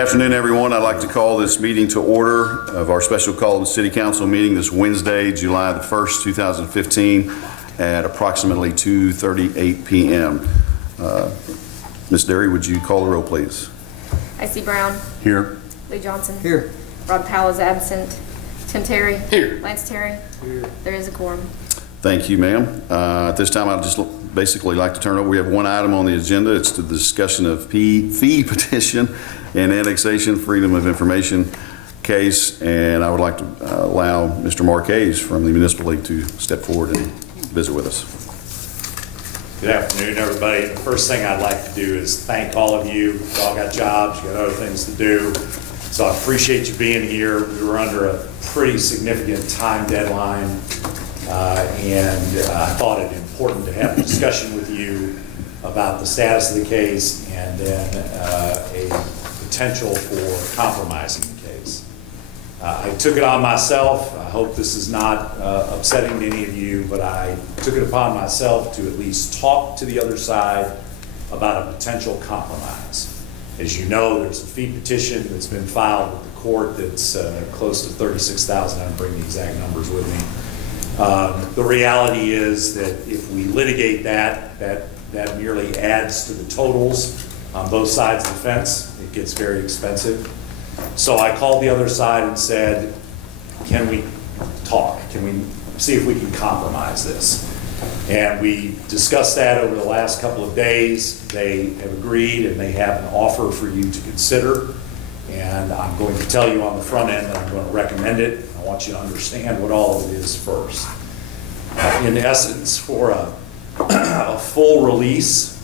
afternoon, everyone. I'd like to call this meeting to order of our special call of the City Council meeting this Wednesday, July the 1st, 2015 at approximately 2:38 p.m. Ms. Derry, would you call the roll, please? I.C. Brown. Here. Lee Johnson. Here. Rod Powell is absent. Tim Terry. Here. Lance Terry. Here. There is a quorum. Thank you, ma'am. At this time, I'd just basically like to turn over. We have one item on the agenda. It's the discussion of fee petition and annexation freedom of information case. And I would like to allow Mr. Marquez from the Municipal League to step forward and visit with us. Good afternoon, everybody. The first thing I'd like to do is thank all of you. You all got jobs, you got other things to do. So I appreciate you being here. We were under a pretty significant time deadline. And I thought it important to have a discussion with you about the status of the case and then a potential for compromising the case. I took it on myself. I hope this is not upsetting to any of you, but I took it upon myself to at least talk to the other side about a potential compromise. As you know, there's a fee petition that's been filed with the court that's close to $36,000. I didn't bring the exact numbers with me. The reality is that if we litigate that merely adds to the totals on both sides of the fence. It gets very expensive. So I called the other side and said, can we talk? Can we see if we can compromise this? And we discussed that over the last couple of days. They have agreed and they have an offer for you to consider. And I'm going to tell you on the front end that I'm going to recommend it. I want you to understand what all of it is first. In essence, for a full release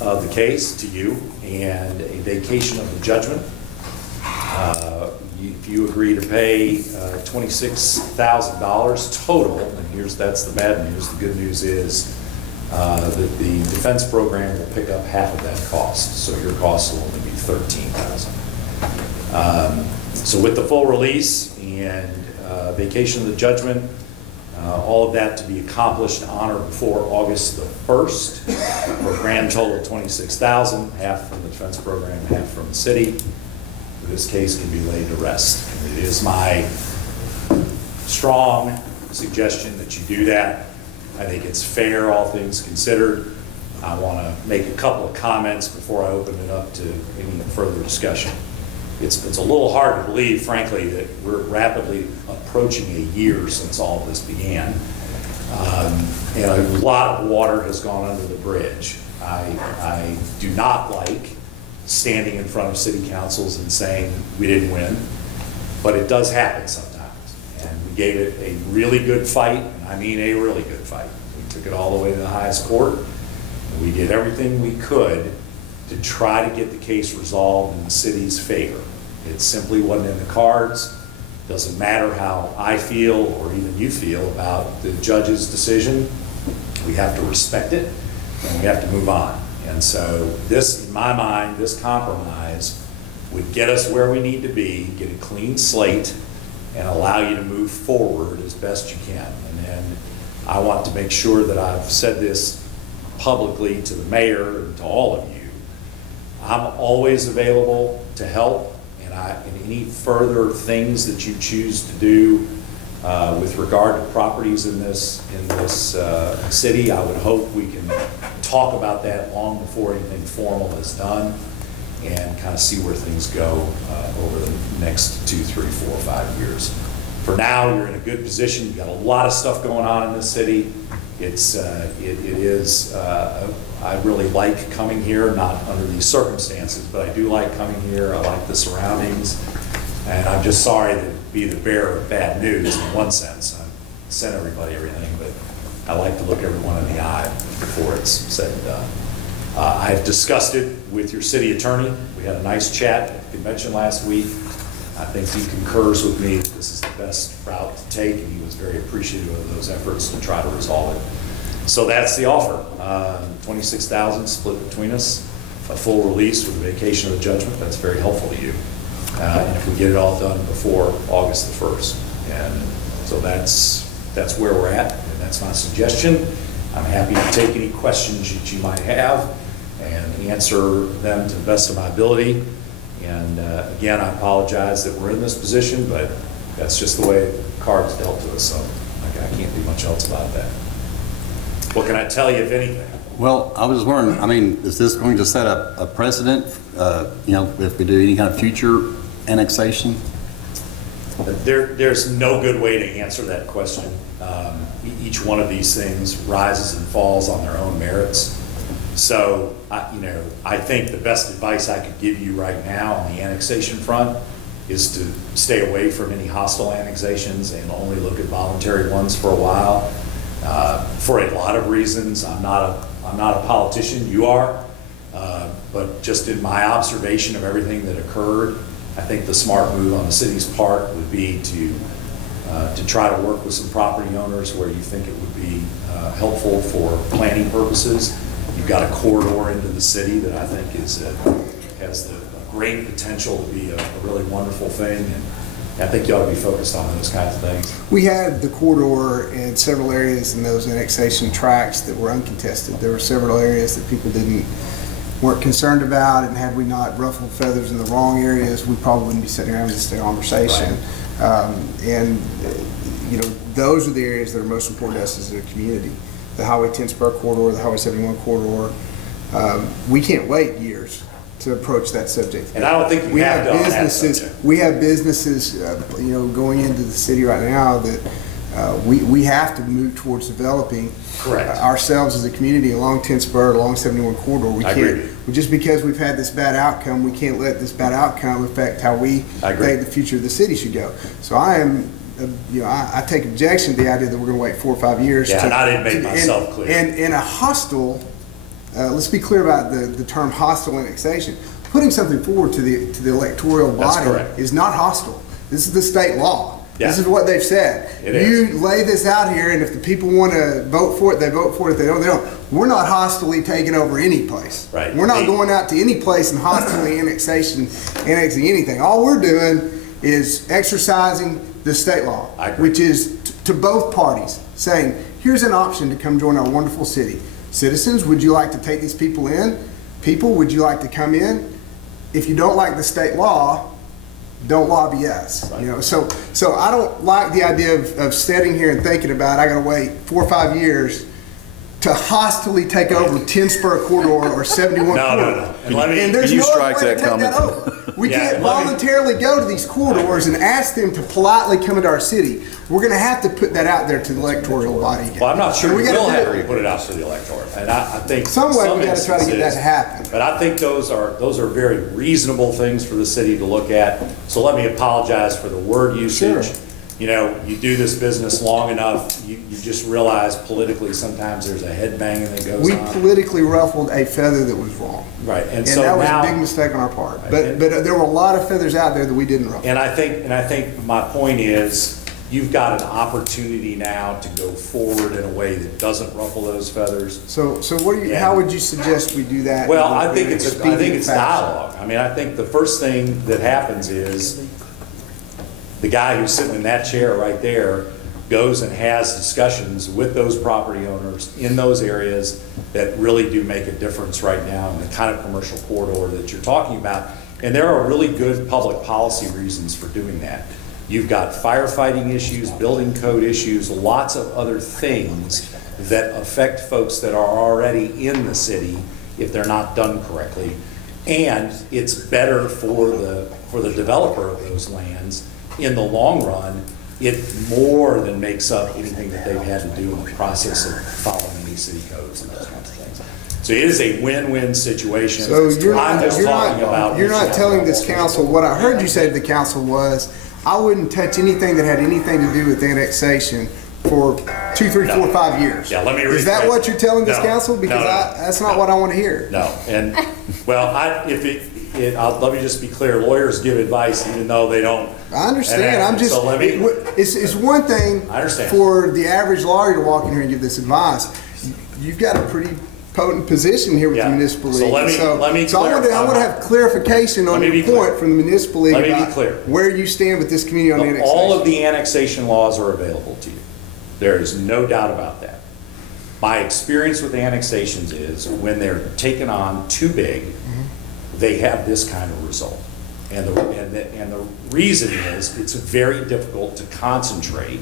of the case to you and a vacation of the judgment, if you agree to pay $26,000 total, and that's the bad news. The good news is that the defense program will pick up half of that cost, so your cost will only be $13,000. So with the full release and vacation of the judgment, all of that to be accomplished on or before August the 1st, for a grand total of $26,000, half from the defense program, half from the city. This case can be laid to rest. It is my strong suggestion that you do that. I think it's fair, all things considered. I want to make a couple of comments before I open it up to any further discussion. It's a little hard to believe, frankly, that we're rapidly approaching a year since all of this began. And a lot of water has gone under the bridge. I do not like standing in front of city councils and saying we didn't win, but it does happen sometimes. And we gave it a really good fight, and I mean a really good fight. We took it all the way to the highest court, and we did everything we could to try to get the case resolved in the city's favor. It simply wasn't in the cards. Doesn't matter how I feel or even you feel about the judge's decision. We have to respect it, and we have to move on. And so this, in my mind, this compromise would get us where we need to be, get a clean slate, and allow you to move forward as best you can. And then I want to make sure that I've said this publicly to the mayor and to all of you. I'm always available to help, and any further things that you choose to do with regard to properties in this city, I would hope we can talk about that long before anything formal is done and kind of see where things go over the next 2, 3, 4, 5 years. For now, you're in a good position. You've got a lot of stuff going on in this city. I really like coming here, not under these circumstances, but I do like coming here. I like the surroundings. And I'm just sorry to be the bearer of bad news in one sense. I sent everybody everything, but I like to look everyone in the eye before it's said and done. I've discussed it with your city attorney. We had a nice chat at the convention last week. I think he concurs with me that this is the best route to take, and he was very appreciative of those efforts to try to resolve it. So that's the offer. $26,000 split between us, a full release with a vacation of the judgment. That's very helpful to you. And if we get it all done before August the 1st. And so that's where we're at, and that's my suggestion. I'm happy to take any questions that you might have and answer them to the best of my ability. And again, I apologize that we're in this position, but that's just the way the cards dealt to us, so I can't do much else about that. What can I tell you, if anything? Well, I was just wondering, I mean, is this going to set a precedent, if we do any kind of future annexation? There's no good way to answer that question. Each one of these things rises and falls on their own merits. So, I think the best advice I could give you right now on the annexation front is to stay away from any hostile annexations and only look at voluntary ones for a while. For a lot of reasons, I'm not a politician, you are, but just in my observation of everything that occurred, I think the smart move on the city's part would be to try to work with some property owners where you think it would be helpful for planning purposes. You've got a corridor into the city that I think has the great potential to be a really wonderful thing, and I think you ought to be focused on those kinds of things. We had the corridor in several areas in those annexation tracts that were uncontested. There were several areas that people weren't concerned about, and had we not ruffled feathers in the wrong areas, we probably wouldn't be sitting around this conversation. Right. Those are the areas that are most important to us as a community. The Highway 10 spur corridor, the Highway 71 corridor. We can't wait years to approach that subject. And I don't think we have to on that subject. We have businesses, going into the city right now that we have to move towards developing. Correct. Ourselves as a community along 10 spur, along 71 corridor. We I can't, agree. just because we've had this bad outcome, we can't let this bad outcome affect how we think the future of the city should go. So I take objection to the idea that we're going to wait 4 or 5 years. Yeah, and I didn't make myself clear. And in a hostile, let's be clear about the term hostile annexation. Putting something forward to the electoral body is not hostile. This is the state law. Yeah. This is what they've said. You lay this out here, and if the people want to vote for it, they vote for it. If they don't, they don't. We're not hostilely taking over any place. Right. We're not going out to any place and hostilely annexing anything. All we're doing is exercising the state law, which is to both parties, saying, here's an option to come join our wonderful city. Citizens, would you like to take these people in? People, would you like to come in? If you don't like the state law, don't lobby us. Right. So I don't like the idea of sitting here and thinking about, I gotta wait 4 or 5 years to hostily take over 10 spur corridor or 71 corridor. No. And there's Can you no strike other way that to take comment? over. We Yeah, can't voluntarily go to these corridors and ask them to politely come into our city. We're gonna have to put that out there to the electoral body again. Well, I'm not sure And we gotta will do have it. to put it out to the electorate, and I think Some way we gotta instances, try to get that to happen. But I think those are very reasonable things for the city to look at. So let me apologize for the word usage. Sure. You do this business long enough, you just realize politically sometimes there's a head banging that goes We on. politically ruffled a feather that was wrong. Right, and And so that was now, a big mistake on our part. Right. But there were a lot of feathers out there that we didn't ruffle. and I think my point is, you've got an opportunity now to go forward in a way that doesn't ruffle those feathers. So how would you suggest we do that? Well, in I a think it's expedient fashion? dialogue. I mean, I think the first thing that happens is the guy who's sitting in that chair right there goes and has discussions with those property owners in those areas that really do make a difference right now in the kind of commercial corridor that you're talking about. And there are really good public policy reasons for doing that. You've got firefighting issues, building code issues, lots of other things that affect folks that are already in the city if they're not done correctly. And it's better for the developer of those lands in the long run. It more than makes up anything that they've had to do in the process of following any city codes and those kinds of things. So it is a win-win situation. So you're not telling this council. council, what I heard you say to the council was, I wouldn't touch anything that had anything to do with annexation for 2, 3, 4, 5 years. Yeah, let me Is that rephrase. what you're telling this No, council? Because that's not what I want to hear. No, and, well, let me just be clear, lawyers give advice even though they don't. I understand. I'm just, So let me, it's one thing I understand. for the average lawyer to walk in here and give this advice. You've got a pretty potent position here with Yeah. the municipal So league. let me So I want clarify. to have clarification on Let me your be clear. point from the municipal league Let me be about clear. where you stand with this community on annexation. all of the annexation laws are available to you. There is no doubt about that. My experience with annexations is when they're taken on too big, they have this kind of result. And the reason is, it's very difficult to concentrate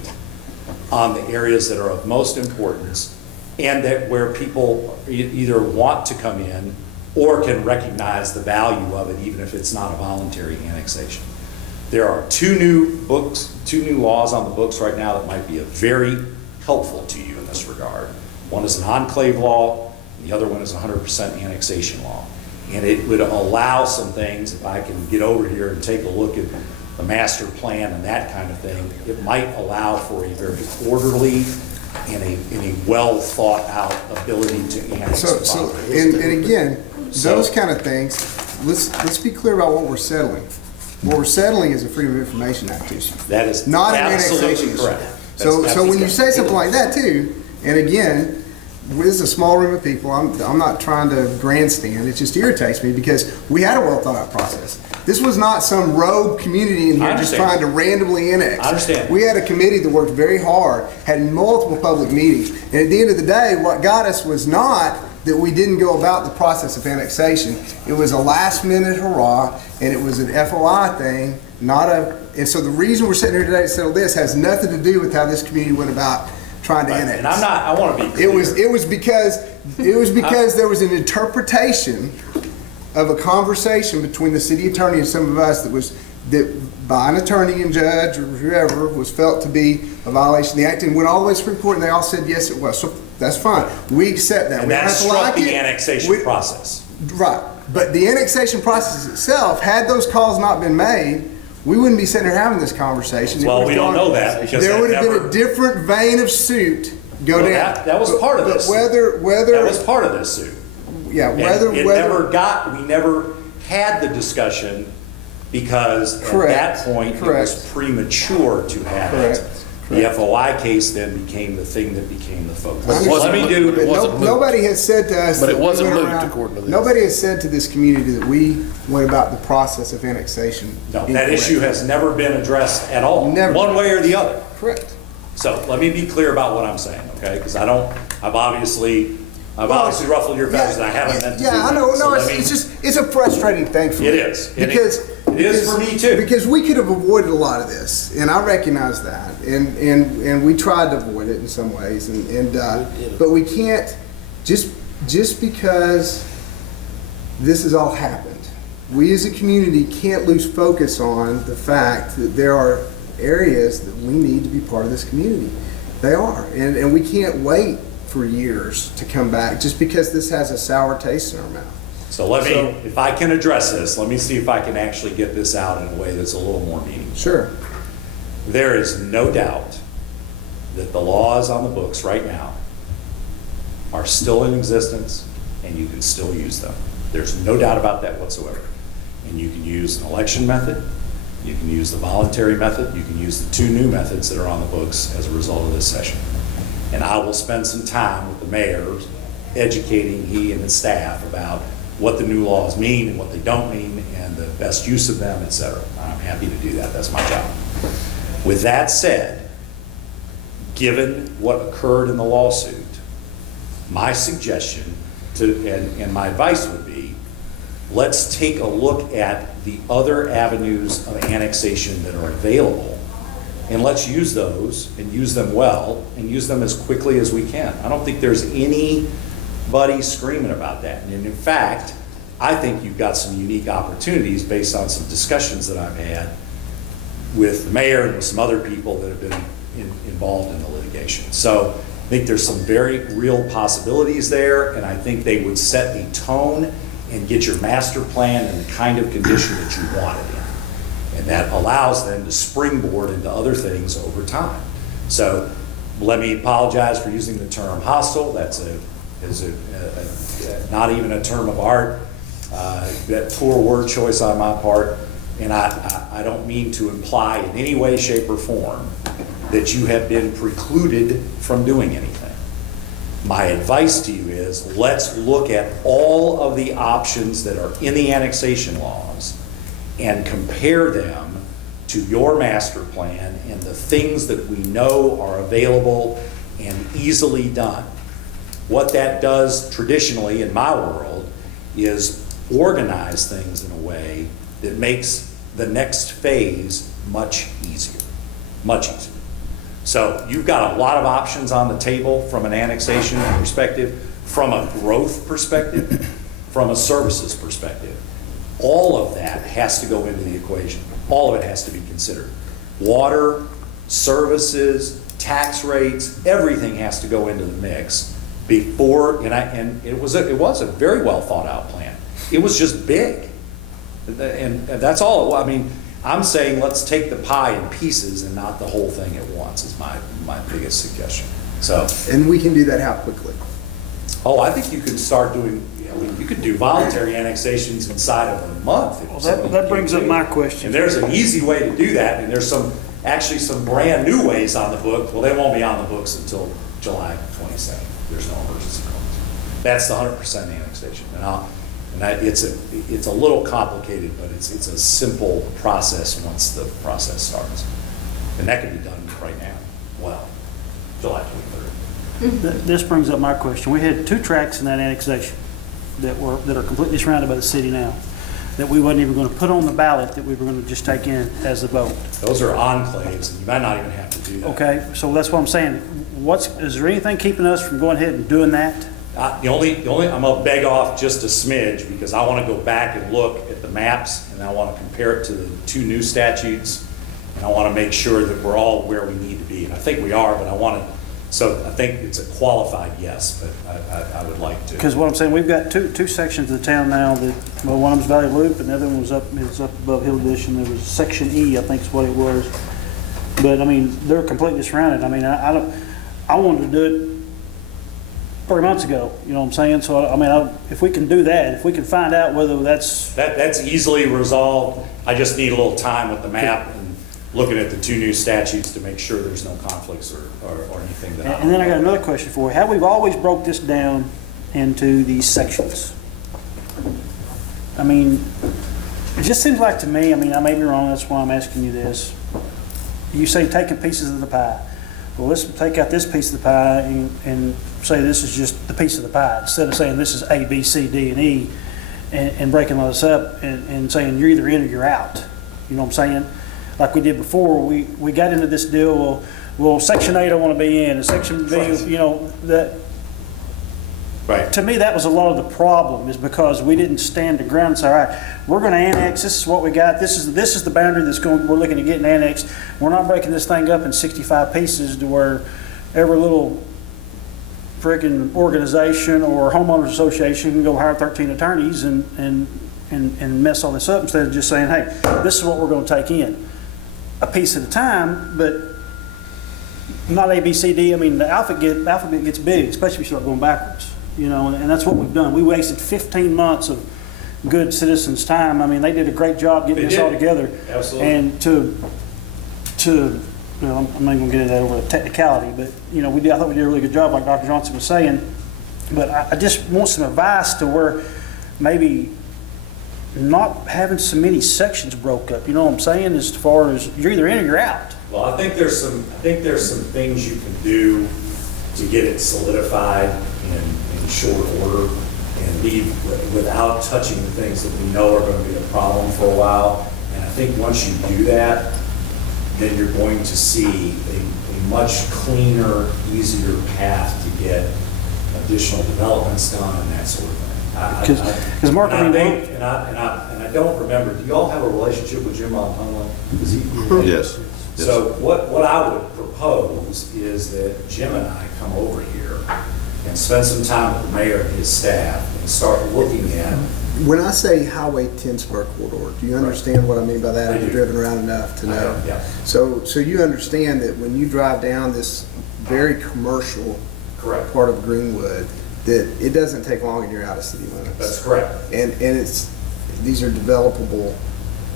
on the areas that are of most importance and that where people either want to come in or can recognize the value of it, even if it's not a voluntary annexation. There are two new laws on the books right now that might be very helpful to you in this regard. One is an enclave law, and the other one is 100% annexation law. And it would allow some things, if I can get over here and take a look at the master plan and that kind of thing, it might allow for a very orderly and a well thought out ability to annex. And again, those kind of things, let's be clear about what we're settling. What we're settling is a Freedom of Information Act issue. That is not an absolutely annexation issue. correct. So when you say something like that too, and again, this is a small room of people, I'm not trying to grandstand, it just irritates me because we had a well thought out process. This was not some rogue community in here just trying to randomly annex. I understand. We had a committee that worked very hard, had multiple public meetings, and at the end of the day, what got us was not that we didn't go about the process of annexation. It was a last minute hurrah, and it was an FOI thing, and so the reason we're sitting here today to settle this has nothing to do with how this community went about trying to annex. And I want to be clear. It was because there was an interpretation of a conversation between the city attorney and some of us that by an attorney and judge or whoever was felt to be a violation of the act, and went all the way to the Supreme Court, and they all said yes, it was. So that's fine. We accept that. And we that don't have to struck like the it. annexation process. Right. But the annexation process itself, had those calls not been made, we wouldn't be sitting here having this conversation. Well, we don't know that because there that would have never- been a different vein of suit go Well, down. that was part of this. But whether That was part of this suit. yeah, And whether we never had the discussion because Correct. at that point it was Correct. premature to have it. Correct. The FOI case then became the thing that became the focus. I wasn't understand. moot. It wasn't moot. Nobody has said to us. But it that we wasn't went moot, around- according to this. Nobody has said to this community that we went about the process of annexation. No, that incorrectly. issue has never been addressed at all, Never. one way or the other. Correct. So let me be clear about what I'm saying, okay? Because I've obviously ruffled your feathers and I haven't meant to do that. Yeah, I know. So No, let me- it's a frustrating thing for me. It is. And Because it is for me too. Because we could have avoided a lot of this, and I recognize that, and we tried to avoid it in some ways, but we can't just because this has all happened. We as a community can't lose focus on the fact that there are areas that we need to be part of this community. They are, and we can't wait for years to come back just because this has a sour taste in our mouth. So if I can address this, let me see if I can actually get this out in a way that's a little more meaningful. Sure. There is no doubt that the laws on the books right now are still in existence and you can still use them. There's no doubt about that whatsoever. And you can use an election method, you can use the voluntary method, you can use the two new methods that are on the books as a result of this session. And I will spend some time with the mayor educating he and his staff about what the new laws mean and what they don't mean and the best use of them, et cetera. I'm happy to do that. That's my job. With that said, given what occurred in the lawsuit, my suggestion and my advice would be, let's take a look at the other avenues of annexation that are available, and let's use those and use them well and use them as quickly as we can. I don't think there's anybody screaming about that. And in fact, I think you've got some unique opportunities based on some discussions that I've had with the mayor and with some other people that have been involved in the litigation. So I think there's some very real possibilities there, and I think they would set a tone and get your master plan in the kind of condition that you want it in. And that allows them to springboard into other things over time. So let me apologize for using the term hostile. That's not even a term of art. That poor word choice on my part. And I don't mean to imply in any way, shape, or form that you have been precluded from doing anything. My advice to you is, let's look at all of the options that are in the annexation laws and compare them to your master plan and the things that we know are available and easily done. What that does traditionally in my world is organize things in a way that makes the next phase much easier, much easier. So you've got a lot of options on the table from an annexation perspective, from a growth perspective, from a services perspective. All of that has to go into the equation. All of it has to be considered. Water, services, tax rates, everything has to go into the mix before, and it was a very well thought out plan. It was just big. And that's all, I mean, I'm saying let's take the pie in pieces and not the whole thing at once is my biggest suggestion. So, And we can do that how quickly? oh, I think you could start doing, I mean, you could do voluntary annexations inside of a month. if Well, somebody that brings came up to my you. question. And there's an easy way to do that, and there's actually some brand new ways on the book. Well, they won't be on the books until July 22nd. There's no emergency clause. That's the 100% annexation. It's a little complicated, but it's a simple process once the process starts. And that can be done right now. Well, July 23rd. This brings up my question. We had 2 tracts in that annexation that are completely surrounded by the city now, that we wasn't even going to put on the ballot, that we were going to just take in as a vote. Those are enclaves, and you might not even have to do that. Okay, so that's what I'm saying. Is there anything keeping us from going ahead and doing that? The only, I'm gonna beg off just a smidge, because I wanna go back and look at the maps, and I wanna compare it to the 2 new statutes, and I wanna make sure that we're all where we need to be, and I think we are, but so I think it's a qualified yes, but I would like to. Because what I'm saying, we've got two sections of the town now that, well, one of them's Valley Loop, and the other one was up above Hill Edition. There was Section E, I think is what it was. But, I mean, they're completely surrounded. I mean, I wanted to do it 3 months ago, you know what I'm saying? So, I mean, if we can do that, if we can find out whether That's easily resolved. I just need a little time with the map and looking at the 2 new statutes to make sure there's no conflicts or anything that. And then I got another question for you. How we've always broke this down into these sections? I mean, it just seems like to me, I mean, I may be wrong, that's why I'm asking you this. You say taking pieces of the pie. Well, let's take out this piece of the pie and say this is just the piece of the pie, instead of saying this is A, B, C, D, and E, and breaking all this up and saying you're either in or you're out. You know what I'm saying? Like we did before, we got into this deal, well, Section 8 I want to be in, and Section B, Right. you know, that, Right. to me, that was a lot of the problem, is because we didn't stand the ground and say, all right, we're going to annex, this is what we got, this is the boundary we're looking at getting annexed. We're not breaking this thing up in 65 pieces to where every little freaking organization or homeowners association can go hire 13 attorneys and mess all this up, instead of just saying, hey, this is what we're going to take in. A piece at a time, but not A, B, C, D. I mean, the alphabet gets big, especially if you start going backwards. You know, and that's what we've done. We wasted 15 months of good citizens' time. I mean, they did a great job getting They this all did. together. Absolutely. And to you know, I'm not going to get into that over the technicality, but you know, I thought we did a really good job, like Dr. Johnson was saying. But I just want some advice to where maybe not having so many sections broke up. You know what I'm saying? As far as you're either in or you're out. Well, I think there's some things you can do to get it solidified in short order and leave without touching the things that we know are going to be a problem for a while. And I think once you do that, then you're going to see a much cleaner, easier path to get additional developments done and that sort of thing. Because Mark, I mean, and I don't remember, do you all have a relationship with Jim Montunla? Is he? Yes. So what I would propose is that Jim and I come over here and spend some time with the mayor and his staff and start looking at. When I say Highway 10 spur corridor, do you understand what I mean by that? I I've do. driven around enough to know. Yeah. So you understand that when you drive down this very commercial Correct. part of Greenwood, that it doesn't take long and you're out of city limits. That's correct. And these are developable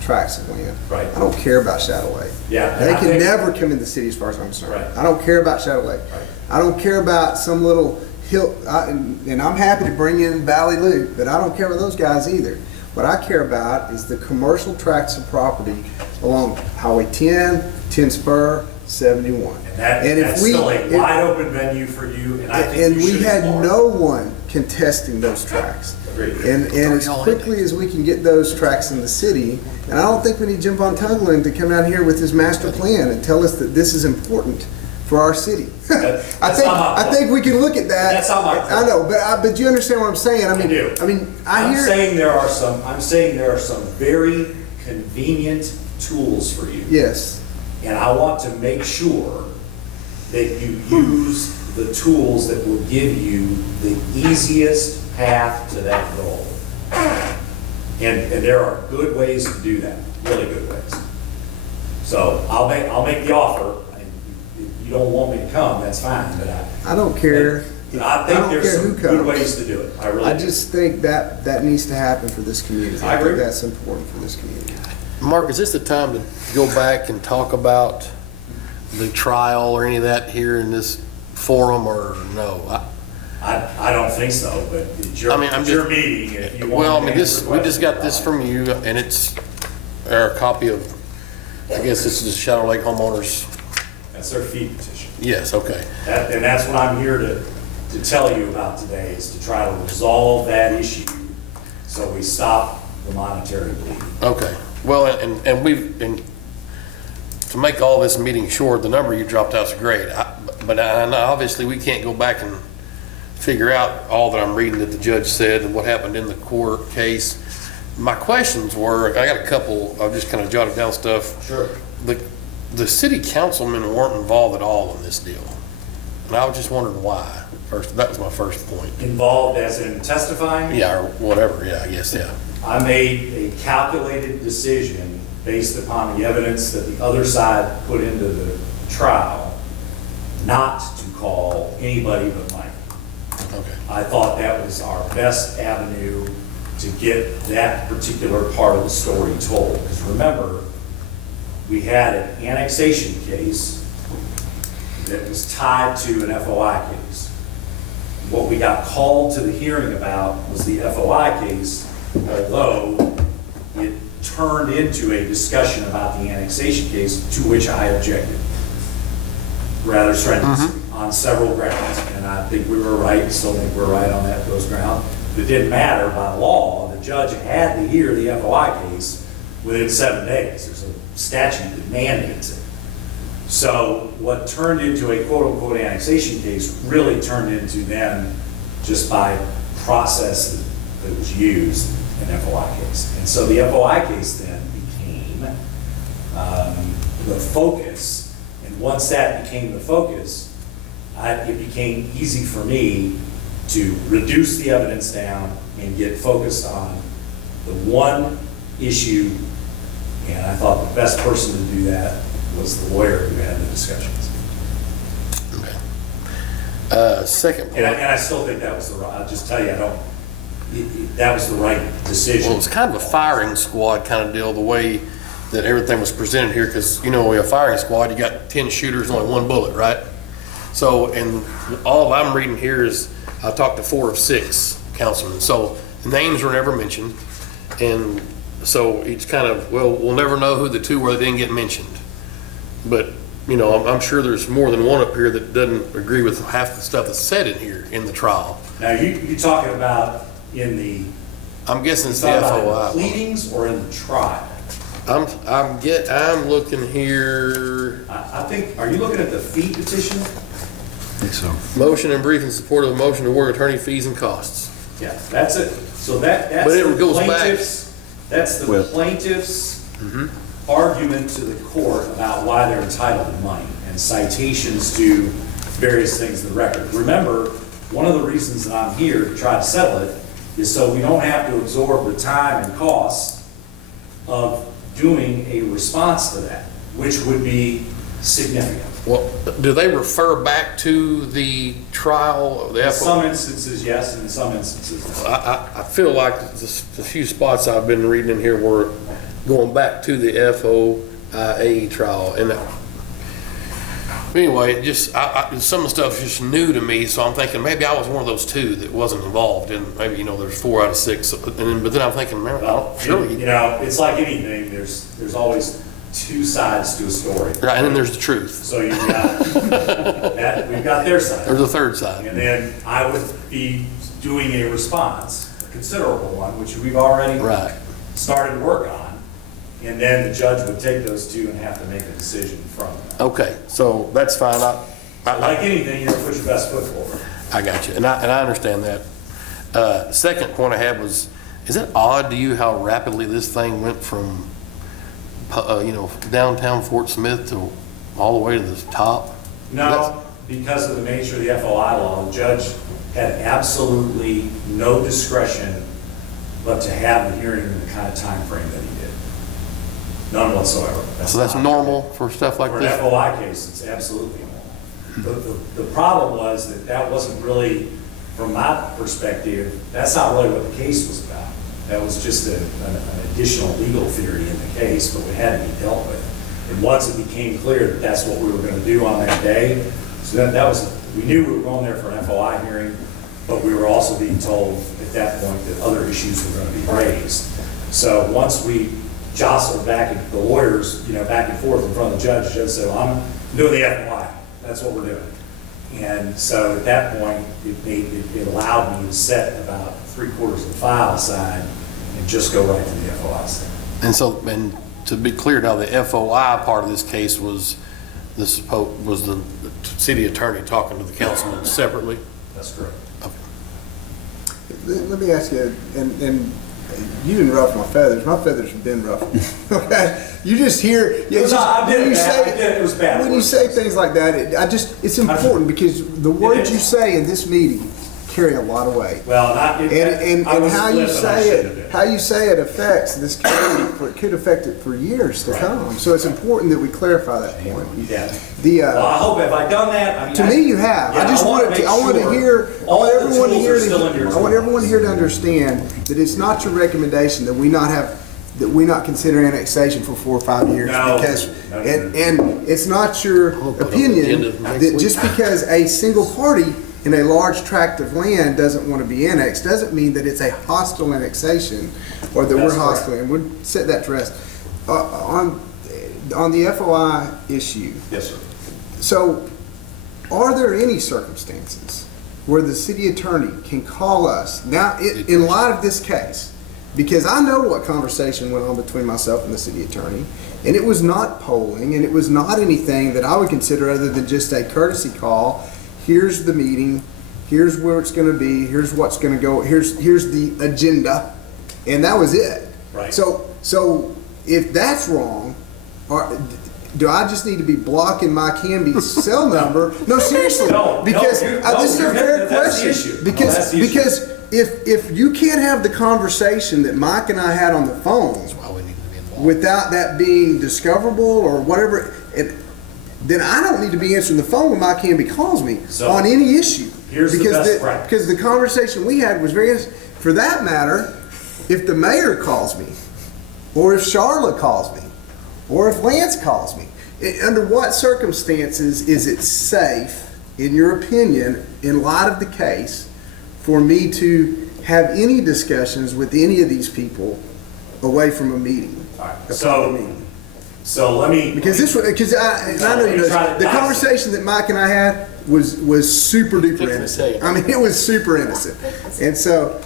tracts of land. Right. I don't care about Shadow Lake. Yeah, and They I can think- never come in the city as far as I'm concerned. Right. I don't care about Shadow Lake. Right. I don't care about some little hill, and I'm happy to bring in Valley Loop, but I don't care about those guys either. What I care about is the commercial tracts of property along Highway 10, 10 Spur, 71. And if that's we- still a if- wide open venue for you, and I think And you we should had explore it. no one contesting those tracks. Agreed. And as quickly as we can get those tracks in the city, and I don't think we need to jump on Tugland to come down here with his master plan and tell us that this is important for our city. That's not my I think we can look at that. That's not my point. I know, but you understand what I'm saying? I do. I I'm hear. saying there are some very convenient tools for you. Yes. And I want to make sure that you use the tools that will give you the easiest path to that goal. And there are good ways to do that, really good ways. So I'll make the offer. If you don't want me to come, that's fine, but I don't care. but I think don't there's care some who good comes. ways to do it. I really I do. just think that needs to happen for this community. I agree. think that's important for this community. Mark, is this the time to go back and talk about the trial or any of that here in this forum, or no? I don't think so, but it's your, I mean, I'm it's your just- meeting, and if you want. Well, I to mean, answer we just got this questions, from you, and it's or a copy of, I guess this is the Shadow Lake homeowners. that's their fee petition. Yes, okay. And that's what I'm here to tell you about today, is to try to resolve that issue so we stop the monetary bleeding. Okay. Well, and to make all this meeting short, the number you dropped out is great. But obviously, we can't go back and figure out all that I'm reading that the judge said and what happened in the court case. My questions were, I got a couple, I've just kind of jotted down stuff. Sure. The city councilmen weren't involved at all in this deal. And I was just wondering why. First, that was my first point. Involved as in testifying? Yeah, or whatever, yeah, I guess, yeah. I made a calculated decision based upon the evidence that the other side put into the trial, not to call anybody but Mike. Okay. I thought that was our best avenue to get that particular part of the story told. Because remember, we had an annexation case that was tied to an FOI case. What we got called to the hearing about was the FOI case, although it turned into a discussion about the annexation case, to which I objected rather strenuously on several grounds. And I think we were right, still think we're right on those grounds. It didn't matter by law. The judge had to hear the FOI case within 7 days. There's a statute that mandates it. So what turned into a quote-unquote annexation case really turned into then, just by process that was used, an FOI case. And so the FOI case then became the focus. And once that became the focus, it became easy for me to reduce the evidence down and get focused on the one issue. And I thought the best person to do that was the lawyer who had the discussions. Okay. Second point. And I still think that was the right, I'll just tell you, that was the right decision. Well, it's kind of a firing squad kind of deal, the way that everything was presented here, because, you know, a firing squad, you got 10 shooters, only one bullet, right? So, and all I'm reading here is, I talked to 4 of 6 councilmen, so names were never mentioned, and so it's kind of, well, we'll never know who the 2 were that didn't get mentioned. But, you know, I'm sure there's more than one up here that doesn't agree with half the stuff that's said in here in the trial. Now, you talking about in the, I'm guessing it's the talking about in the FOI. pleadings or in the trial? I'm looking here, I think, are you looking at the fee petition? I think so. motion and brief in support of the motion to award attorney fees and costs. Yeah, that's it. So that's But it the goes back- plaintiff's, that's the Well- plaintiff's argument to the court about why they're entitled to money and citations to various things in the record. Remember, one of the reasons that I'm here to try to settle it is so we don't have to absorb the time and costs of doing a response to that, which would be significant. Well, do they refer back to the trial of the In some FOI? instances, yes, and in some instances, no. I feel like the few spots I've been reading in here were going back to the FOIA trial. And anyway, it just, some of the stuff is just new to me, so I'm thinking maybe I was one of those 2 that wasn't involved, and maybe, you know, there's 4 out of 6. But then I'm thinking, man, Well, surely. you know, it's like anything, there's always two sides to a story. Right, and then there's the truth. So you've got that, we've got their side. There's a third side. And then I would be doing a response, a considerable one, which we've already Right. started to work on. And then the judge would take those two and have to make a decision from them. Okay, so that's fine. Like anything, put your best foot forward. I got you, and I understand that. Second point I had was, is it odd to you how rapidly this thing went from, downtown Fort Smith to all the way to the top? No, because of the nature of the FOI law, the judge had absolutely no discretion but to have the hearing in the kind of time frame that he did. None whatsoever. So that's not- normal for stuff like For an this? FOI case, it's absolutely normal. The problem was that wasn't really, from my perspective, that's not really what the case was about. That was just an additional legal theory in the case, but it had to be dealt with. And once it became clear that that's what we were going to do on that day, so that was, we knew we were going there for an FOI hearing, but we were also being told at that point that other issues were going to be raised. So once we jostled back, and the lawyers, back and forth in front of the judge said, well, I'm doing the FOI. That's what we're doing. And so at that point, it allowed me to set about 3/4 of the file aside and just go right to the FOI side. And to be clear now, the FOI part of this case was the city attorney talking to the councilman separately? That's correct. Let me ask you, and you didn't ruffle my feathers. My feathers have been ruffled. Okay, you just hear. It was bad. When you say things like that, it's important because the words you say in this meeting carry a lot of weight. Well, And how you say it affects this community. It could affect it for years to Right. come. So it's important that we clarify that point. Yeah. The Well, I hope, have I done that? to me, you have. Yeah, I just want make to. I want to sure hear. I all want the everyone to tools hear. are still in your I want toolbox. everyone here to understand that it's not your recommendation that we not consider annexation for 4 or 5 years. No. Because No. and it's not your put it on the opinion agenda for next that week. just because a single party in a large tract of land doesn't want to be annexed doesn't mean that it's a hostile annexation or that That's we're hostile. And we'll set that to rest. On the FOI issue. Yes, sir. So, are there any circumstances where the city attorney can call us, now, in light of this case, because I know what conversation went on between myself and the city attorney, and it was not polling, and it was not anything that I would consider other than just a courtesy call. Here's the meeting, here's where it's gonna be, here's what's gonna go, here's the agenda, and that was it. Right. So if that's wrong, do I just need to be blocking my Canby cell number? No, seriously, No, because this is a fair that's the question. issue. No, that's the issue. Because if you can't have the conversation that Mike and I had on the phone Why we need to be involved. without that being discoverable or whatever, then I don't need to be answering the phone when Mike Canby calls me So, on any issue. here's the best practice. Because the conversation we had was very, for that matter, if the mayor calls me, or if Charlotte calls me, or if Lance calls me, under what circumstances is it safe, in your opinion, in light of the case, for me to have any discussions with any of these people away from a meeting? All right. a public meeting? So let me. Because I know you know, the conversation that Mike and I had was super duper innocent. I mean, it was super innocent. And so,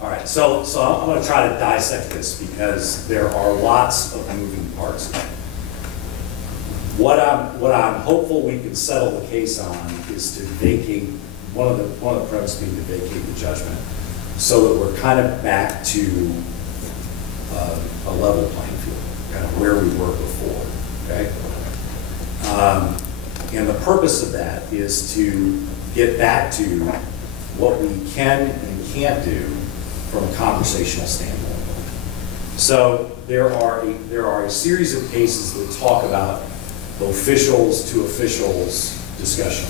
All right, so I'm going to try to dissect this because there are lots of moving parts. What I'm hopeful we can settle the case on is to vacate, one of the premises being to vacate the judgment, so that we're kind of back to a level playing field, kind of where we were before, okay? And the purpose of that is to get back to what we can and can't do from a conversational standpoint. So there are a series of cases that talk about officials to officials discussion.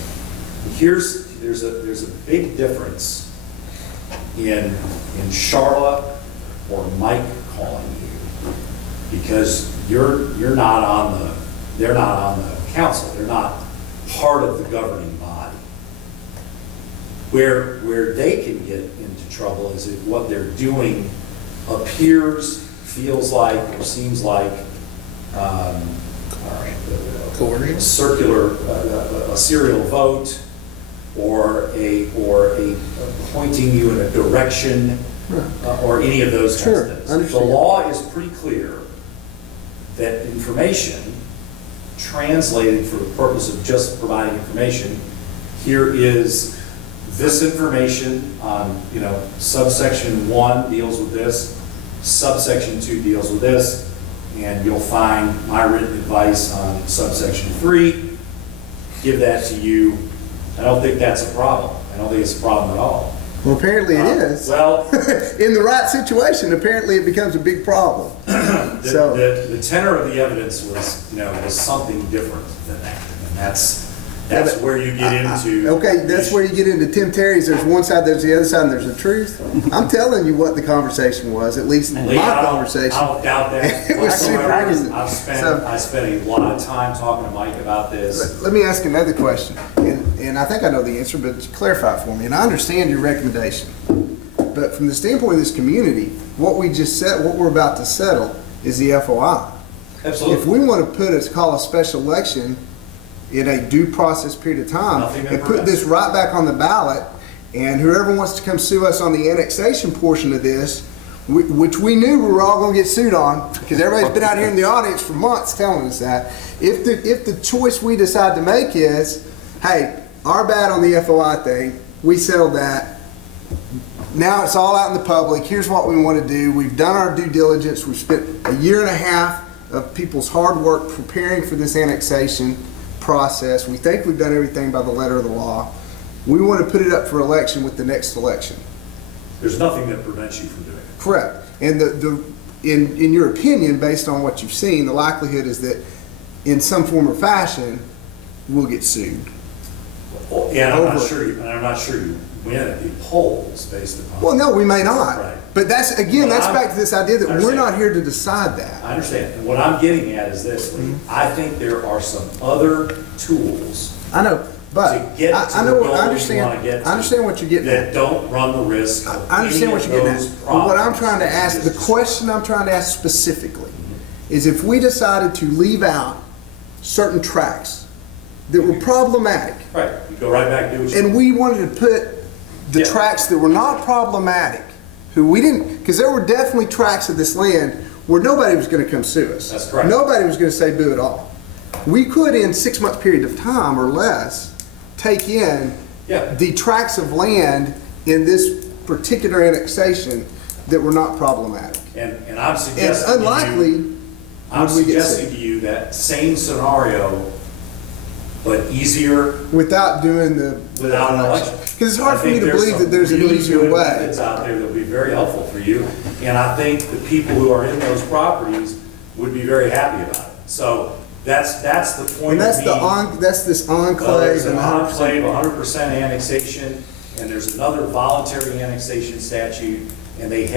There's a big difference in Charlotte or Mike calling you, because they're not on the council, they're not part of the governing body. Where they can get into trouble is if what they're doing appears, feels like, or seems like Coercion? circular, a serial vote, or a pointing you in a direction, or any of those kinds Sure, of things. understand. The law is pretty clear that information translated for the purpose of just providing information, here is this information, subsection 1 deals with this, subsection 2 deals with this, and you'll find my written advice on subsection 3, give that to you. I don't think that's a problem. I don't think it's a problem at all. Well, apparently it is. Well, In the right situation, apparently it becomes a big problem. So- the tenor of the evidence was something different than that. And that's where you get into. Okay, that's where you get into Tim Terry's, there's one side, there's the other side, and there's the truth. I'm telling you what the conversation was, at least my Lee, I conversation. don't doubt that. It was super whatsoever. easy. I spent a lot of time talking to Mike about this. Let me ask another question, and I think I know the answer, but clarify it for me. And I understand your recommendation, but from the standpoint of this community, what we just said, what we're about to settle is the FOI. Absolutely. If we want to call a special election in a due process period of time Nothing that and put prevents this right back on the ballot, and whoever wants to come sue us on the annexation portion of this, which we knew we were all going to get sued on, because everybody's been out here in the audience for months telling us that. If the choice we decide to make is, hey, our bad on the FOI thing, we settled that. Now it's all out in the public. Here's what we want to do. We've done our due diligence. We've spent a year and a half of people's hard work preparing for this annexation process. We think we've done everything by the letter of the law. We want to put it up for election with the next election. There's nothing that prevents you from doing it. Correct. And in your opinion, based on what you've seen, the likelihood is that in some form or fashion, we'll get sued. Well, yeah, and I'm Over. not sure you win at the polls based upon. Well, no, we may not. Right. But that's back to this idea that I we're understand. not here to decide that. I understand. And what I'm getting at is this, Lee. I think there are some other tools I know, but to get to I the know, goals I you understand. want to get to I understand what you're getting that at. don't run the risk of I understand any what of you're getting those at. But what I'm problems trying to you ask, just the described. question I'm trying to ask specifically is if we decided to leave out certain tracks that were problematic, Right, you go right back to what you. and we wanted to put the Yeah. tracks that were not problematic, who we didn't, because there were definitely tracks of this land where nobody was going to come sue us. That's correct. Nobody was going to say boo at all. We could, in 6-month period of time or less, take in Yeah. the tracts of land in this particular annexation that were not problematic. And I'm And suggesting to you. unlikely, I'm would we get suggesting sued. to you that same scenario, but easier without doing the without an election. Because it's hard for me to believe that there's an easier really good way. methods out there that would be very helpful for you, and I think the people who are in those properties would be very happy about it. So that's the point And of that's me. that's this Well, enclave there's an and 100%. enclave, 100% annexation, and there's another voluntary annexation statute, and they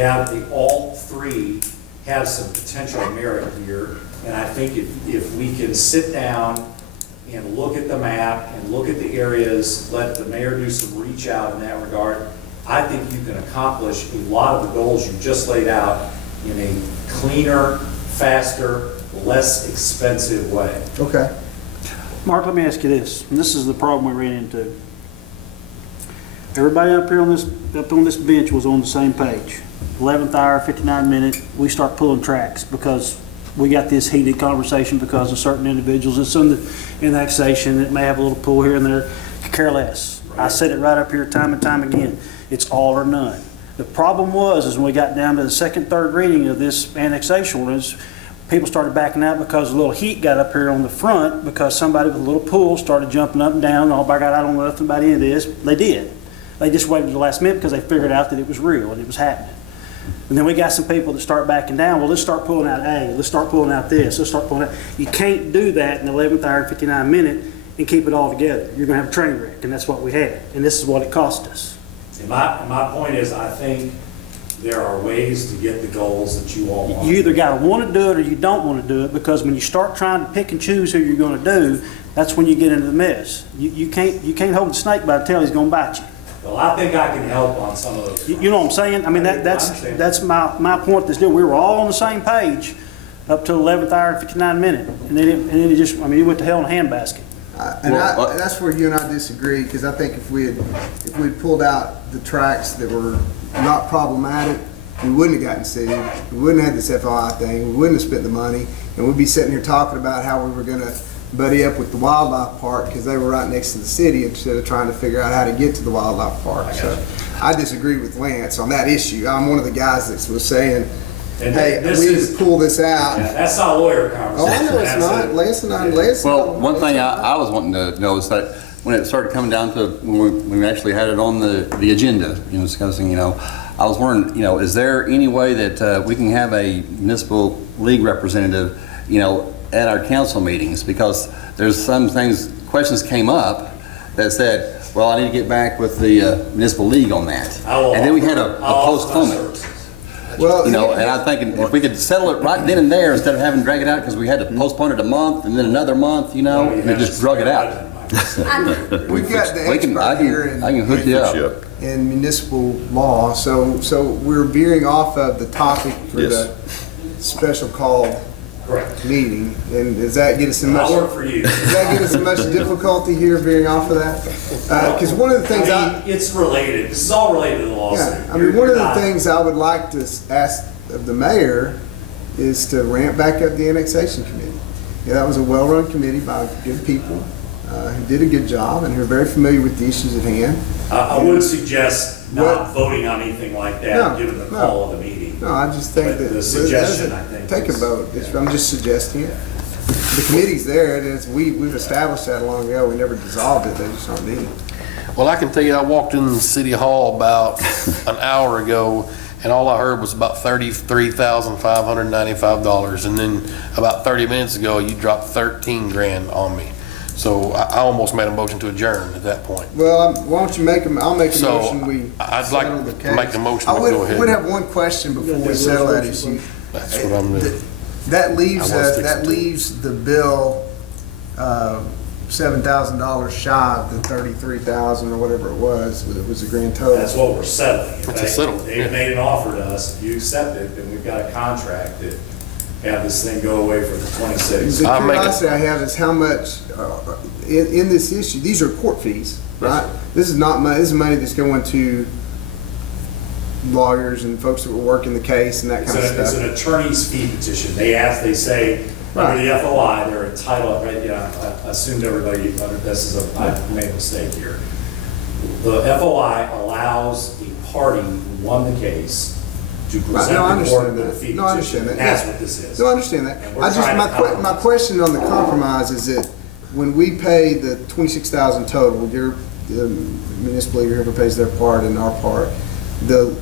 all three have some potential merit here. And I think if we can sit down and look at the map and look at the areas, let the mayor do some reach out in that regard, I think you can accomplish a lot of the goals you just laid out in a cleaner, faster, less expensive way. Okay. Mark, let me ask you this, and this is the problem we ran into. Everybody up here on this bench was on the same page. 11th hour, 59 minute, we start pulling tracks because we got this heated conversation because of certain individuals that's in the annexation that may have a little pull here and there, could care less. I said it right up here time and time again. It's all or none. The problem is when we got down to the second, third reading of this annexation ordinance, people started backing out because a little heat got up here on the front because somebody with a little pool started jumping up and down. Oh my God, I don't know nothing about any of this. They did. They just waited to the last minute because they figured out that it was real and it was happening. And then we got some people that start backing down. Well, let's start pulling out A. Let's start pulling out this. Let's start pulling out. You can't do that in the 11th hour, 59 minute and keep it all together. You're going to have a train wreck, and that's what we had. And this is what it cost us. And my point is, I think there are ways to get the goals that you all want. You either got to want to do it or you don't want to do it, because when you start trying to pick and choose who you're going to do, that's when you get into the mess. You can't hold the snake by the tail. He's going to bite you. Well, I think I can help on some of those. You know what I'm saying? I mean, I understand. that's my point of this deal. We were all on the same page up to 11th hour and 59 minute. And then it just, I mean, it went to hell in a handbasket. That's where you and I disagree, because I think if we'd pulled out the tracks that were not problematic, we wouldn't have gotten sued, we wouldn't have had this FOI thing, we wouldn't have spent the money, and we'd be sitting here talking about how we were gonna buddy up with the wildlife park because they were right next to the city instead of trying to figure out how to get to the wildlife park. So I disagree with Lance on that issue. I'm one of the guys that was saying, And hey, this we need is- to pull this out. Yeah, that's not a lawyer Oh, conversation. I know it's not. Lance. Well, one thing I was wanting to know is that when it started coming down to, when we actually had it on the agenda, discussing, I was wondering, is there any way that we can have a municipal league representative, at our council meetings? Because there's some things, questions came up that said, well, I need to get back with the municipal league on that. And then we had a postponement. Well, And I'm thinking if we could settle it right then and there instead of having to drag it out because we had to postpone it a month and then another month, and it just drug it out. we've got the I can expert here hook you up. in municipal law, so we're veering off of the topic for Yes. the special called Correct. meeting. And does that get us in much? I'll work for you. Does that get us in much difficulty here veering off of that? Because one of the things It's related. This is all related to the lawsuit. yeah, I mean, one of the things I would like to ask of the mayor is to ramp back up the annexation committee. Yeah, that was a well-run committee by good people who did a good job and who are very familiar with the issues at hand. I would suggest not What? voting on anything like that, No, given the no. call of the meeting. No, I just think But that. the suggestion, I think, Take a is- vote. I'm just suggesting it. The committee's there, and we've established that long ago. We never dissolved it. They just aren't meeting. Well, I can tell you, I walked in City Hall about an hour ago, and all I heard was about $33,595. And then about 30 minutes ago, you dropped 13 grand on me. So I almost made a motion to adjourn at that point. Well, why don't you make them, I'll make a So, motion, we I'd like settle the to case. make the motion I to would- go ahead. would have one question before we settle that issue. That's what I'm doing. That leaves, I was fixing that to. leaves the bill, $7,000 shy of the 33,000 or whatever it was the grand total. That's what we're settling. In It's a fact, settlement, yeah. They've made an offer to us. If you accept it, then we've got a contract that have this thing go away for the 26th. The I'll make it- curiosity I have is how much, in this issue, these are court fees, right? This is not money, this is money that's going to lawyers and folks that were working the case and that It's kind of an stuff. attorney's fee petition. They say, under the FOI, they're entitled, right, I assumed everybody, I made a mistake here. The FOI allows the party who won the case to Right, present no, I the court understand with a that. fee No, I understand petition. that. That's Yeah. what this is. No, I understand that. And we're I just, trying to my compromise. question on the compromise is that when we pay the 26,000 total, your municipal league, whoever pays their part and our part, the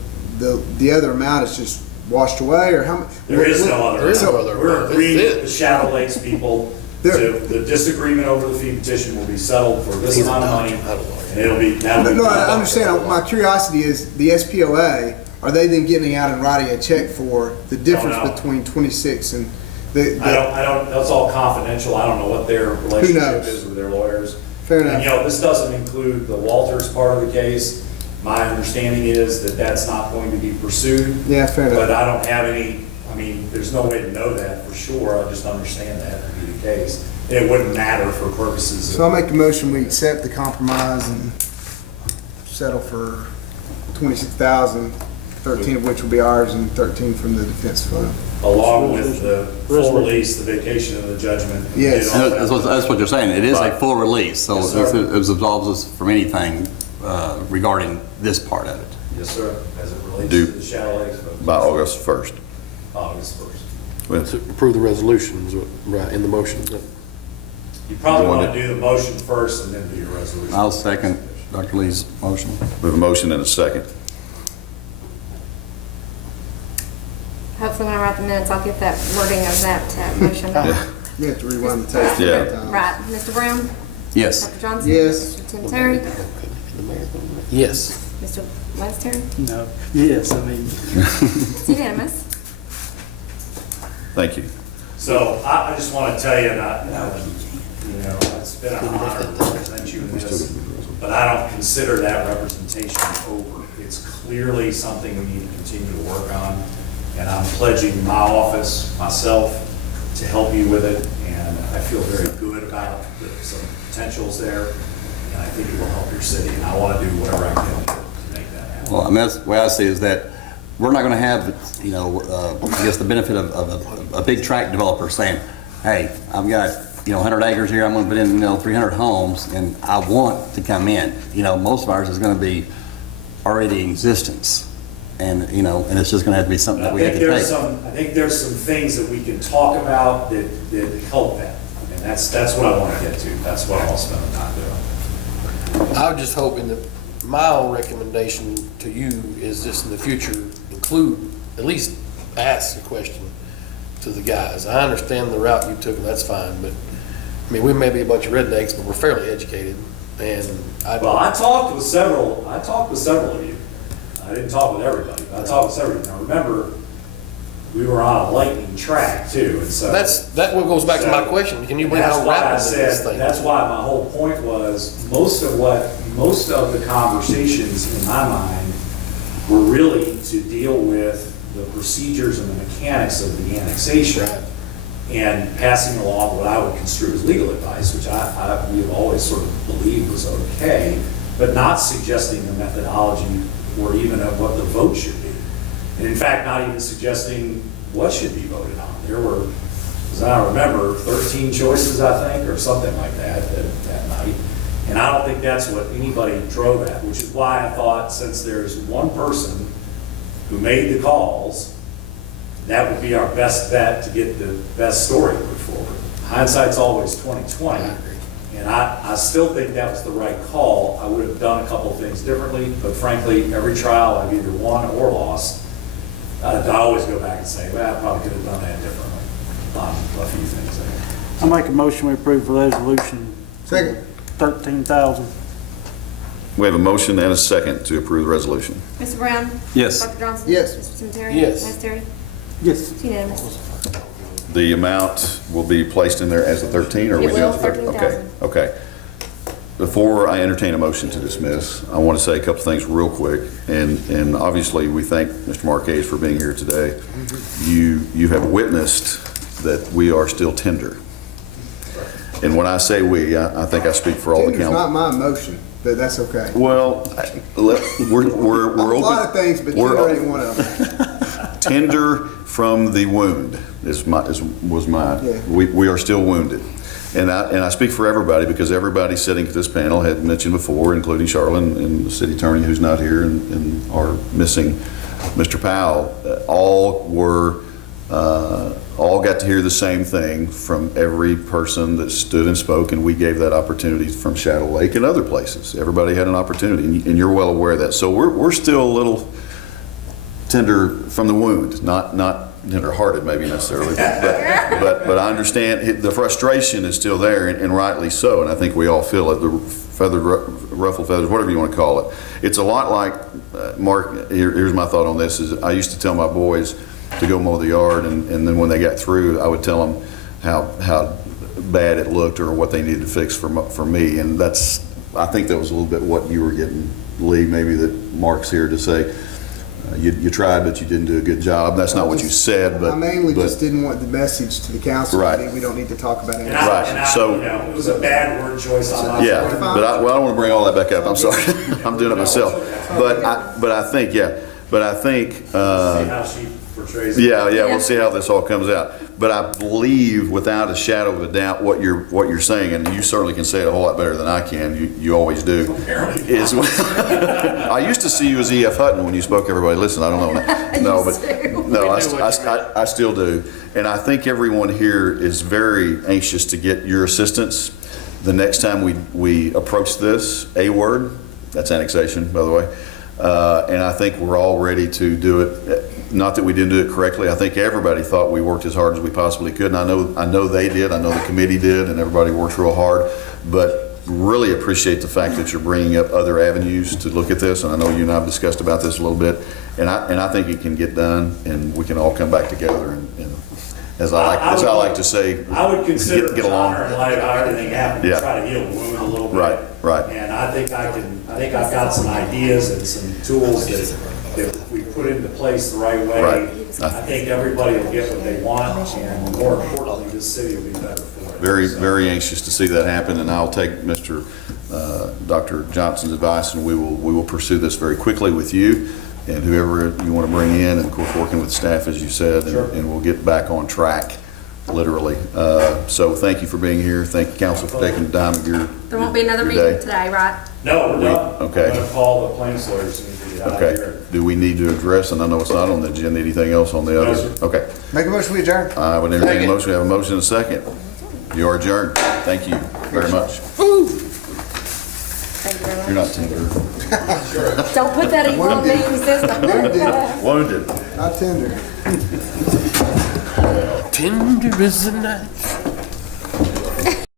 other amount is just washed away, or how much? There is no other. There is no amount. other We're amount. agreeing This is with the Shadow Lakes people, There- the disagreement over the fee petition will be settled for this He's a amount of money, doctor, not a lawyer. and that'll be. No, I understand. My curiosity is the SPOA, are they then getting out and writing a check for the difference know. between 26 and I don't, that's all confidential, I don't know what their relationship knows? is with their lawyers. Fair And, enough. this doesn't include the Walters part of the case. My understanding is that that's not going to be pursued. Yeah, fair enough. But I don't have any, there's no way to know that for sure, I just understand that to be the case. It wouldn't matter for purposes So I'll of, make a motion, we accept the compromise and settle for 26,000, 13 of which will be ours and 13 from the defense fund. along with the full release, the vacation of the judgment. Yes. And that's what you're saying, it is a Right. full release, so Yes, sir. it absolves us from anything regarding this part of it. Yes, sir, as it relates Do- to the Shadow Lakes. folks. By August 1st. August 1st. Well, To approve the resolution, is what, right, in the motion. You probably You want want to do the motion first and then do your resolution. I'll second Dr. Lee's motion. We have a motion and a second. Hopefully when I write the minutes, I'll get that wording of that motion. You have to rewind the tape. Yeah. Right, Mr. Brown? Yes. Dr. Johnson? Yes. Mr. Tim Terry? Yes. Mr. Lance Terry? No, yes, I mean, It's unanimous. Thank you. So I just want to tell you that, it's been an honor to represent you in this, but I don't consider that representation over. It's clearly something we need to continue to work on, and I'm pledging my office, myself, to help you with it, and I feel very good about some potentials there, and I think it will help your city, and I want to do whatever I can to make that happen. Well, I mean, that's the way I see it, is that we're not going to have, you know, I guess the benefit of a big tract developer saying, hey, I've got, 100 acres here, I'm going to put in, 300 homes, and I want to come in. Most of ours is going to be already in existence, and, and it's just going to have to be something that we have to take. I think there's some things that we can talk about that help that, and that's what I want to get to. That's what I'll spend the time doing. I was just hoping that my own recommendation to you is just in the future, include, at least ask a question to the guys. I understand the route you took, and that's fine, but, we may be a bunch of rednecks, but we're fairly educated, and Well, I talked with several of you. I didn't talk with everybody, but I talked with several of you. Now, remember, we were on a lightning track too, and so. that what goes back to my question. Can you bring That's how why I rapid is this said, thing? that's why my whole point was, most of the conversations in my mind were really to deal with the procedures and the mechanics of the annexation. Right. And passing along what I would construe as legal advice, which we've always sort of believed was okay, but not suggesting the methodology or even of what the vote should be. And in fact, not even suggesting what should be voted on. There were, as I remember, 13 choices, I think, or something like that night. And I don't think that's what anybody drove at, which is why I thought, since there's one person who made the calls, that would be our best bet to get the best story put forward. Hindsight's always 20/20, and I still think that was the right call. I would have done a couple of things differently, but frankly, every trial I've either won or lost, I always go back and say, well, I probably could have done that differently on a few things there. I make a motion we approve resolution Second. 13,000. We have a motion and a second to approve the resolution. Mr. Brown? Yes. Dr. Johnson? Yes. Mr. Terry? Yes. Vice Terry? Yes. It's unanimous. The amount will be placed in there as the 13, or are we It doing will, the 13? 13,000. Okay. Before I entertain a motion to dismiss, I want to say a couple things real quick. And obviously, we thank Mr. Marquez for being here today. You have witnessed that we are still tender. And when I say we, I think I speak for all the Tender's council. not my emotion, but that's okay. Well, we're A open. lot of things, but we're tender ain't one of them. Tender from the wound was my. Yeah. We are still wounded, and I speak for everybody, because everybody sitting at this panel had mentioned before, including Charlotte and the city attorney who's not here, and our missing Mr. Powell. All got to hear the same thing from every person that stood and spoke, and we gave that opportunity from Shadow Lake and other places. Everybody had an opportunity, and you're well aware of that. So we're still a little tender from the wound, not tender-hearted maybe necessarily, but I understand the frustration is still there, and rightly so, and I think we all feel it, the ruffled feathers, whatever you want to call it. It's a lot like, Mark, here's my thought on this, is I used to tell my boys to go mow the yard, and then when they got through, I would tell them how bad it looked or what they needed to fix for me, and I think that was a little bit what you were getting, Lee, maybe that Mark's here to say. You tried, but you didn't do a good job. That's not what you said, but I mainly just didn't want the message to the council. Right. I think we don't need to talk about it. Right, so- It was a bad word choice on my yeah. part. But I don't want to bring all that back up. I'm sorry. I'm doing it myself. But I think. See how she portrays it. Yeah, we'll see how this all comes out. But I believe, without a shadow of a doubt, what you're saying, and you certainly can say it a whole lot better than I can. You always do. Is I used to see you as E.F. Hutton when you spoke. Everybody, listen. I don't know. No, but no, I still do. And I think everyone here is very anxious to get your assistance the next time we approach this A word. That's annexation, by the way. And I think we're all ready to do it. Not that we didn't do it correctly. I think everybody thought we worked as hard as we possibly could. And I know they did. I know the committee did, and everybody works real hard. But really appreciate the fact that you're bringing up other avenues to look at this. And I know you and I have discussed about this a little bit. And I think it can get done, and we can all come back together. And as I like to say, I would consider get along. in light of how everything happened, Yeah. to try to heal the wound a little bit. Right. And I think I've got some ideas and some tools that if we put into place the right way, Right. I think everybody will get what they want, and more importantly, this city will be better for it. Very, So, very anxious to see that happen, and I'll take Dr. Johnson's advice, and we will pursue this very quickly with you and whoever you want to bring in, and of course, working with staff, as you said, Sure. and we'll get back on track, literally. So thank you for being here. Thank you, council, for taking the time of your There won't be another your meeting day. today, right? No, we're done. Okay. I'm going to call the plaintiff's lawyers as soon as we get out of Okay. here. Do we need to address, and I know it's not on the agenda, anything else on the No, other? sir. Okay. Make a motion, we adjourn. I would entertain a Second. motion. We have a motion and a second. You are adjourned. Thank you very much. Thank you very You're much. not tender. Don't put that evil on me, system. Wounded. Not tender. Tender as a knife.